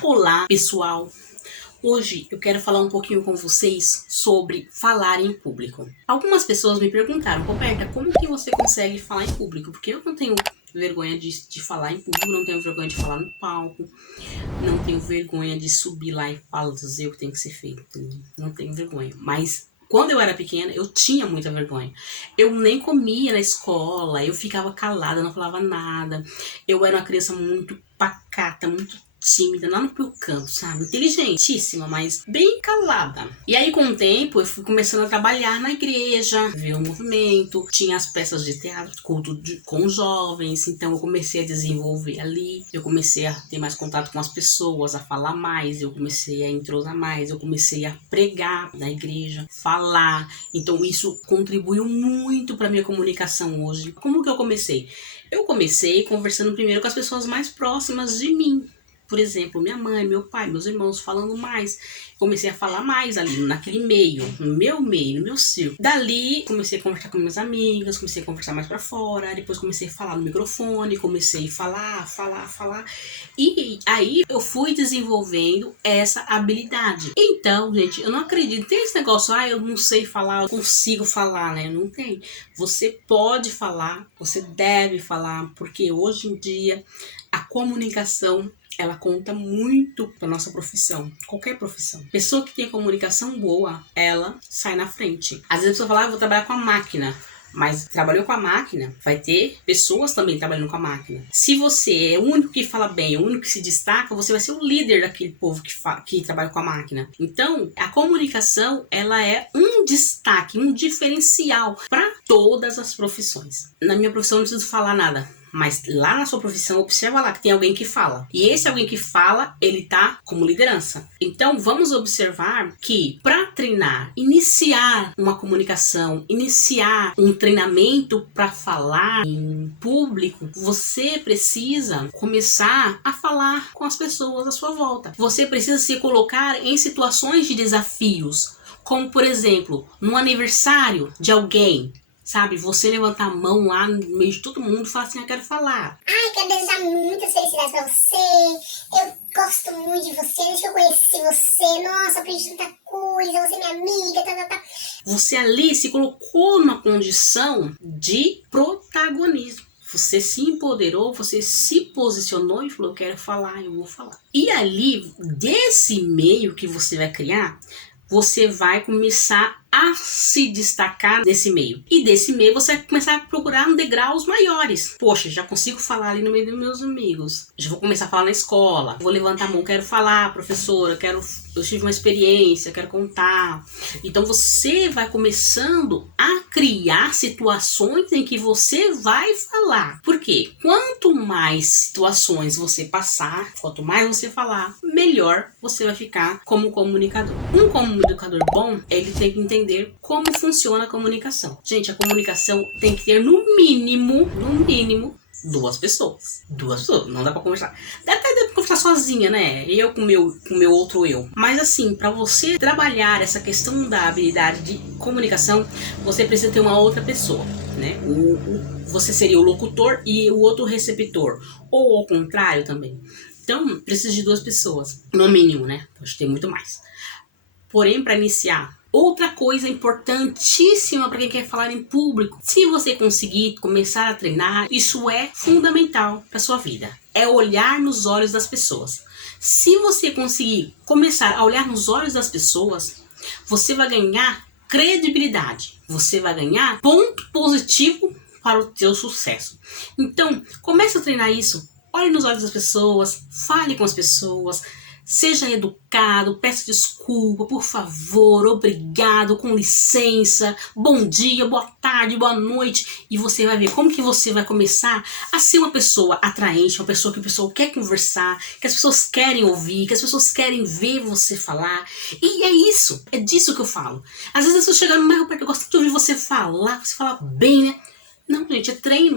Olá, pessoal! Hoje eu quero falar um pouquinho com vocês sobre falar em público. Algumas pessoas me perguntaram, Roberta, como que você consegue falar em público? Porque eu não tenho vergonha de falar em público, não tenho vergonha de falar no palco, não tenho vergonha de subir lá e fazer o que tem que ser feito. Não tenho vergonha. Mas quando eu era pequena, eu tinha muita vergonha. Eu nem comia na escola, eu ficava calada, não falava nada. Eu era uma criança muito pacata, muito tímida, lá no meu canto, sabe? Inteligentíssima, mas bem calada. E aí, com o tempo, eu fui começando a trabalhar na igreja, ver o movimento, tinha as peças de teatro, com jovens, então eu comecei a desenvolver ali, eu comecei a ter mais contato com as pessoas, a falar mais, eu comecei a entrosar mais, eu comecei a pregar na igreja, falar, então isso contribuiu muito para minha comunicação hoje. Como que eu comecei? Eu comecei conversando primeiro com as pessoas mais próximas de mim. Por exemplo, minha mãe, meu pai, meus irmãos falando mais. Comecei a falar mais ali, naquele meio, no meu círculo. Dali, comecei a conversar com minhas amigas, comecei a conversar mais pra fora. Depois comecei a falar no microfone, comecei a falar. E aí, eu fui desenvolvendo essa habilidade. Então, gente, eu não acredito. Tem esse negócio, eu não sei falar, eu consigo falar, né? Não tem. Você pode falar, você deve falar, porque hoje em dia, a comunicação ela conta muito para nossa profissão, qualquer profissão. Pessoa que tem comunicação boa, ela sai na frente. Às vezes a pessoa fala, eu vou trabalhar com a máquina. Mas trabalhou com a máquina, vai ter pessoas também trabalhando com a máquina. Se você é o único que fala bem, o único que se destaca, você vai ser o líder daquele povo que trabalha com a máquina. Então, a comunicação, ela é um destaque, um diferencial para todas as profissões. Na minha profissão, eu não preciso falar nada. Mas lá na sua profissão, observa lá que tem alguém que fala. E esse alguém que fala, ele tá como liderança. Então, vamos observar que para treinar, iniciar uma comunicação, iniciar um treinamento para falar em público, você precisa começar a falar com as pessoas à sua volta. Você precisa se colocar em situações de desafios, como por exemplo, no aniversário de alguém. Sabe, você levantar a mão lá no meio de todo mundo e falar assim, eu quero falar. Ai, quero desejar muitas felicidades pra você. Eu gosto muito de você, deixa eu conhecer você. Nossa, aprendi tanta coisa, você é minha amiga, Você ali se colocou numa condição de protagonismo. Você se empoderou, você se posicionou e falou, eu quero falar, eu vou falar. E ali, desse meio que você vai criar, você vai começar a se destacar nesse meio. E desse meio você vai começar a procurar degraus maiores. Poxa, já consigo falar ali no meio dos meus amigos. Já vou começar a falar na escola. Vou levantar a mão, quero falar, professora, eu tive uma experiência, quero contar. Então você vai começando a criar situações em que você vai falar. Por quê? Quanto mais situações você passar, quanto mais você falar, melhor você vai ficar como comunicador. Um comunicador bom, ele tem que entender como funciona a comunicação. Gente, a comunicação tem que ter no mínimo, duas pessoas. Não dá pra conversar. Dá até pra conversar sozinha, né? Eu com meu outro eu. Mas assim, pra você trabalhar essa questão da habilidade de comunicação, você precisa ter uma outra pessoa, né? Você seria o locutor e o outro receptor. Ou ao contrário também. Então, precisa de duas pessoas. No mínimo, né? Pode ter muito mais. Porém, para iniciar, outra coisa importantíssima para quem quer falar em público, se você conseguir começar a treinar, isso é fundamental para sua vida. É olhar nos olhos das pessoas. Se você conseguir começar a olhar nos olhos das pessoas, você vai ganhar credibilidade. Você vai ganhar ponto positivo para o seu sucesso. Então, comece a treinar isso. Olhe nos olhos das pessoas, fale com as pessoas. Seja educado, peça desculpa, por favor, obrigado, com licença, bom dia, boa tarde, boa noite. E você vai ver como que você vai começar a ser uma pessoa atraente, uma pessoa que o pessoal quer conversar, que as pessoas querem ouvir, que as pessoas querem ver você falar. E é isso, é disso que eu falo. Às vezes as pessoas chegam, mas Roberto, eu gosto de ouvir você falar bem, né? Não, gente, é treino,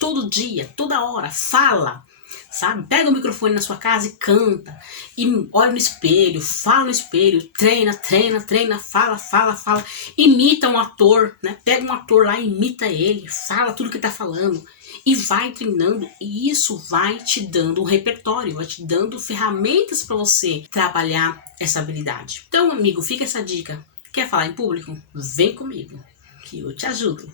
todo dia, toda hora, fala. Sabe? Pega o microfone na sua casa e canta. E olha no espelho, fala no espelho, treina, fala. Imita um ator, né? Pega um ator lá, imita ele, fala tudo que tá falando. e vai treinando, e isso vai te dando um repertório, vai te dando ferramentas para você trabalhar essa habilidade. Então, amigo, fica essa dica. Quer falar em público? Vem comigo, que eu te ajudo.